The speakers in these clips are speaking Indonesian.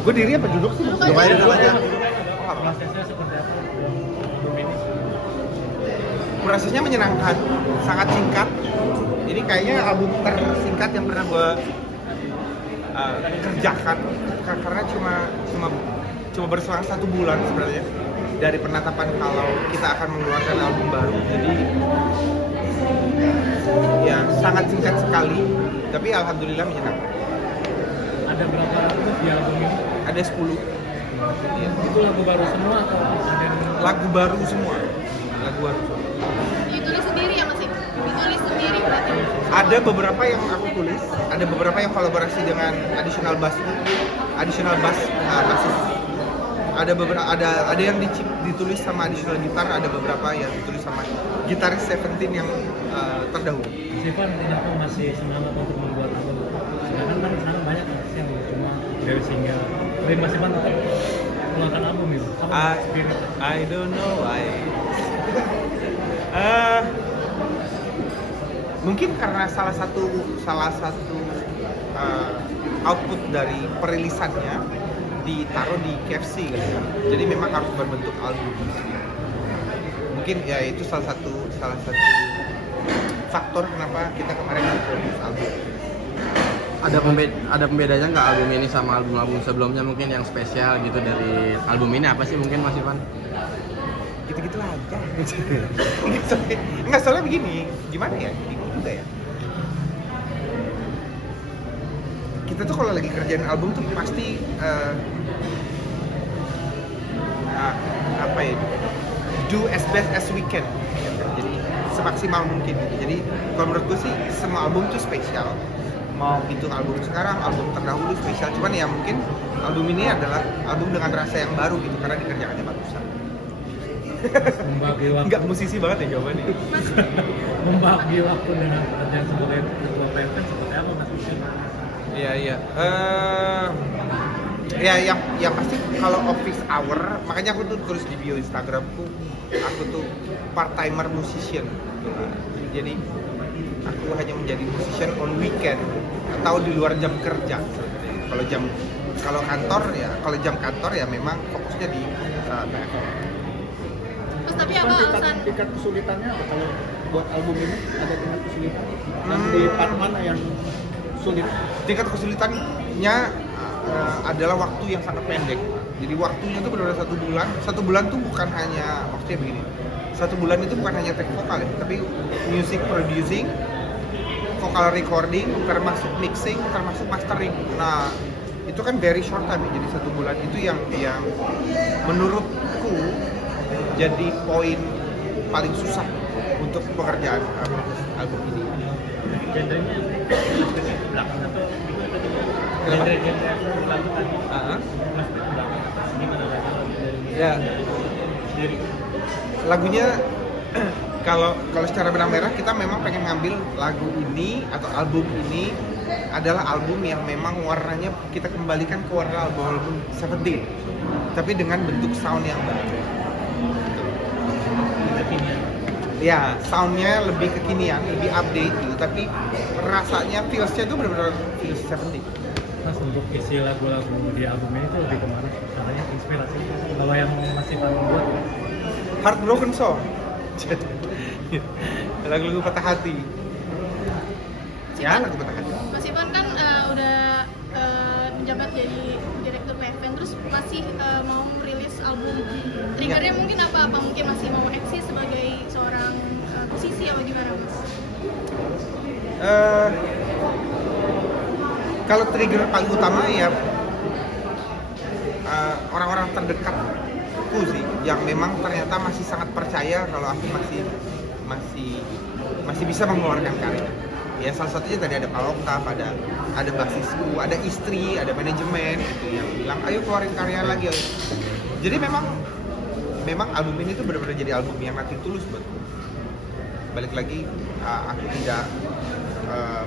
Gue diri apa duduk sih? Duduk aja, duduk aja. Prosesnya seperti apa album ini? Prosesnya menyenangkan, sangat singkat. Ini kayaknya album tersingkat yang pernah gue kerjakan karena cuma berselang 1 bulan sebenarnya dari penetapan kalau kita akan mengeluarkan album baru. Jadi ya sangat singkat sekali, tapi alhamdulillah menyenangkan. Ada berapa lagu di album ini? Ada 10. Ya. Itu lagu baru semua atau ada yang Lagu baru semua. Lagu baru. Ditulis sendiri ya Mas? Ditulis sendiri berarti? Ada beberapa yang aku tulis, ada beberapa yang kolaborasi dengan additional bass bassist. Ada beberapa ada yang ditulis sama additional gitar, ada beberapa yang ditulis sama gitaris Seventeen yang terdahulu. Sivan kenapa masih semangat untuk membuat album? Sedangkan kan sekarang banyak artis yang cuma dari single. Tapi Mas Sivan tetap mengeluarkan album itu. Apa spirit? I don't know why. Mungkin karena salah satu output dari perilisannya ditaruh di KFC gitu ya. Jadi memang harus berbentuk album. Mungkin ya itu salah satu faktor kenapa kita kemarin produce album. Ada pembedanya nggak album ini sama album-album sebelumnya, mungkin yang spesial gitu dari album ini apa sih mungkin Mas Ivan? Gitu-gitu aja. Enggak, soalnya begini, gimana ya? Bingung juga ya. Kita tuh kalau lagi kerjain album tuh pasti apa ya? Do as best as we can. Jadi semaksimal mungkin. Jadi kalau menurut gue sih semua album tuh spesial. Mau itu album sekarang, album terdahulu spesial. Cuman ya mungkin album ini adalah album dengan rasa yang baru gitu karena dikerjakannya bagusan. Membagi waktu. Enggak musisi banget ya jawabannya. Membagi waktu dengan pekerjaan sebagai ketua PFN seperti apa Mas Ivan? Iya. Ya yang pasti kalau office hour, makanya aku tuh tulis di bio Instagramku, aku tuh part timer musician. Jadi aku hanya menjadi musician on weekend atau di luar jam kerja. Kalau jam kantor ya memang fokusnya di PFN. Terus tapi apa alasan? Tingkat kesulitannya apa kalau buat album ini? Ada tingkat kesulitan? Dan di part mana yang sulit? Tingkat kesulitannya adalah waktu yang sangat pendek. Jadi waktunya itu benar-benar 1 bulan. 1 bulan tuh bukan hanya maksudnya begini. 1 bulan itu bukan hanya take vokal ya, tapi music producing, vocal recording, termasuk mixing, termasuk mastering. Nah, itu kan very short time ya. Jadi 1 bulan itu yang menurutku jadi poin paling susah untuk pekerjaan album ini. Genrenya belakang atau Kenapa? genre lagu tadi? Gimana Ya, lagunya kalau secara benang merah kita memang pengen ngambil lagu ini atau album ini adalah album yang memang warnanya kita kembalikan ke warna album Seventeen, tapi dengan bentuk sound yang baru. Ya, soundnya lebih kekinian, lebih update gitu, tapi rasanya feelsnya tuh benar-benar feels Seventeen. Mas, untuk isi lagu-lagu di album ini tuh lebih kemana? Katanya inspirasi kalau yang masih kamu buat Heartbroken song. Lagu-lagu patah hati. Ya, lagu patah hati. Mas Ivan kan udah menjabat jadi direktur PFN, terus masih mau merilis album. Triggernya mungkin apa mungkin masih mau eksis sebagai seorang musisi atau gimana Mas? Kalau trigger paling utama ya orang-orang terdekatku sih, yang memang ternyata masih sangat percaya kalau aku masih bisa mengeluarkan karya. Ya salah satunya tadi ada Pak Oktav, ada basisku, ada istri, ada manajemen gitu yang bilang ayo keluarin karya lagi. Jadi memang album ini tuh benar-benar jadi album yang nanti tulus buatku. Balik lagi, aku tidak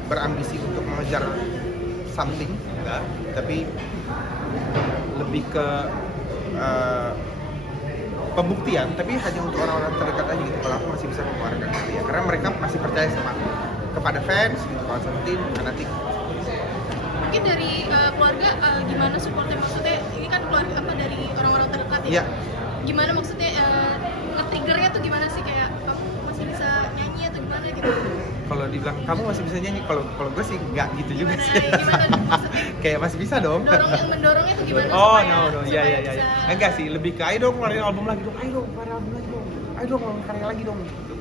berambisi untuk mengejar something, enggak, tapi lebih ke pembuktian, tapi hanya untuk orang-orang terdekat aja gitu. Kalau aku masih bisa mengeluarkan karya, karena mereka masih percaya sama aku, kepada fans gitu, kalau Seventeen, fanatik. mungkin dari keluarga gimana supportnya, maksudnya ini kan keluarga apa dari orang-orang terdekat ya? Iya. Gimana maksudnya nge-triggernya tuh gimana sih, kayak masih bisa nyanyi atau gimana gitu? Kalau dibilang kamu masih bisa nyanyi, kalau gue sih nggak gitu juga Gimana, sih. gimana maksudnya? Kayak masih bisa dong. Yang mendorongnya tuh gimana Oh supaya, no, iya supaya iya. bisa Enggak sih, lebih ke ayo dong keluarin album lagi dong, ayo dong keluarin album lagi dong, ayo dong keluarin karya lagi dong. Gitu.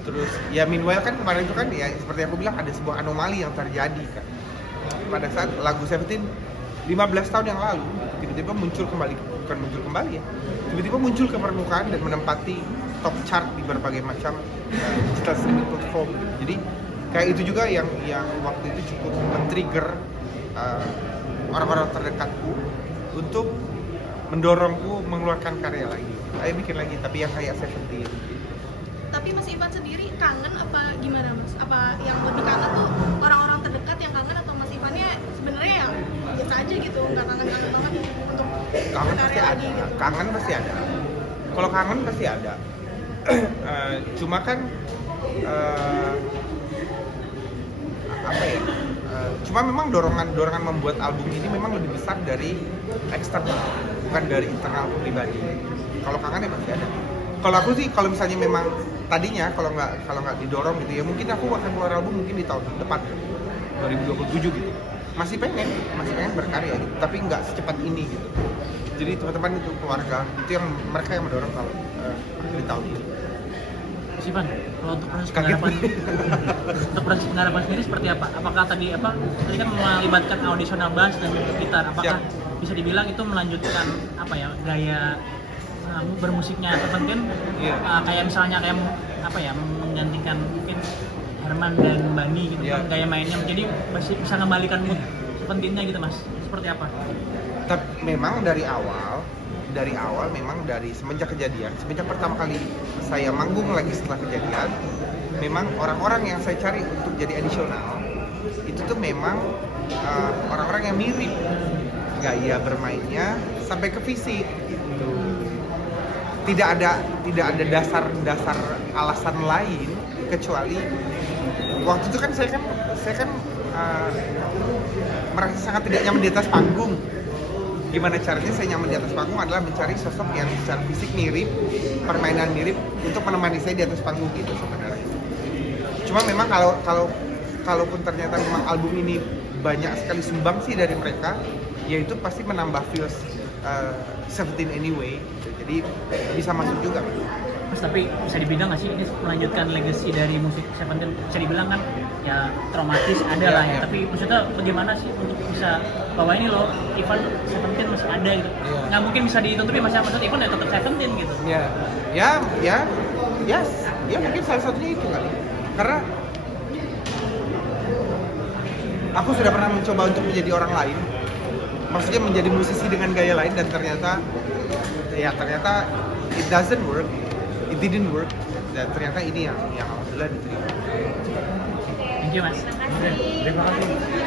Terus ya meanwhile kan kemarin itu kan ya seperti aku bilang ada sebuah anomali yang terjadi kan. Pada saat lagu Seventeen 15 tahun yang lalu tiba-tiba muncul kembali, bukan muncul kembali ya, tiba-tiba muncul ke permukaan dan menempati top chart di berbagai macam digital streaming platform. Jadi kayak itu juga yang waktu itu cukup men-trigger orang-orang terdekatku untuk mendorongku mengeluarkan karya lagi. Ayo bikin lagi, tapi yang kayak Seventeen. Tapi Mas Ivan sendiri kangen apa gimana Mas? Apa yang lebih kangen tuh orang-orang terdekat yang kangen, atau Mas Ivannya sebenarnya ya biasa aja gitu, nggak kangen-kangen banget untuk Kangen pasti berkarya ada, lagi gitu? kangen pasti ada. Kalau kangen pasti ada. Cuma kan apa ya? Cuma memang dorongan membuat album ini memang lebih besar dari eksternal, bukan dari internal pribadi. Kalau kangen ya pasti ada. Kalau aku sih, kalau misalnya memang tadinya kalau nggak didorong gitu ya, mungkin aku akan keluar album mungkin di tahun depan 2027 gitu. Masih pengen berkarya gitu, tapi nggak secepat ini gitu. Jadi teman-teman itu, keluarga itu yang mereka yang mendorong kalau di tahun ini. Mas Ivan, kalau untuk proses Kaget. penggarapan untuk proses penggarapan sendiri seperti apa? Apakah tadi kan melibatkan audisional bass dan gitar, apakah bisa dibilang itu melanjutkan apa ya, gaya bermusiknya Seventeen? Iya. Kayak misalnya kayak apa ya, menggantikan mungkin Herman dan Bani gitu Iya. kan, gaya mainnya, jadi masih bisa ngembalikan mood Seventeen-nya gitu Mas, seperti apa? Tapi memang dari awal memang dari semenjak pertama kali saya manggung lagi setelah kejadian, memang orang-orang yang saya cari untuk jadi additional itu tuh memang orang-orang yang mirip gaya bermainnya sampai ke fisik gitu. Tidak ada dasar alasan lain kecuali waktu itu kan saya kan merasa sangat tidak nyaman di atas panggung. Gimana caranya saya nyaman di atas panggung adalah mencari sosok yang secara fisik mirip, permainan mirip untuk menemani saya di atas panggung gitu sebenarnya. Cuma memang kalaupun ternyata memang album ini banyak sekali sumbangsi dari mereka, yaitu pasti menambah feels Seventeen anyway gitu. Jadi bisa masuk juga. Mas, tapi bisa dibilang nggak sih ini melanjutkan legacy dari musik Seventeen? Bisa dibilang kan ya traumatis ada lah ya, Iya. tapi maksudnya bagaimana sih untuk bisa bahwa ini loh Ivan Seventeen masih ada gitu? Iya. Nggak mungkin bisa ditutupi, maksudnya Ivan ya tetap Seventeen gitu. Ya mungkin salah satunya itu kali. Karena aku sudah pernah mencoba untuk menjadi orang lain, maksudnya menjadi musisi dengan gaya lain, dan ternyata it doesn't work, it didn't work, dan ternyata ini yang alhamdulillah diterima. Thank you Mas. Terima kasih.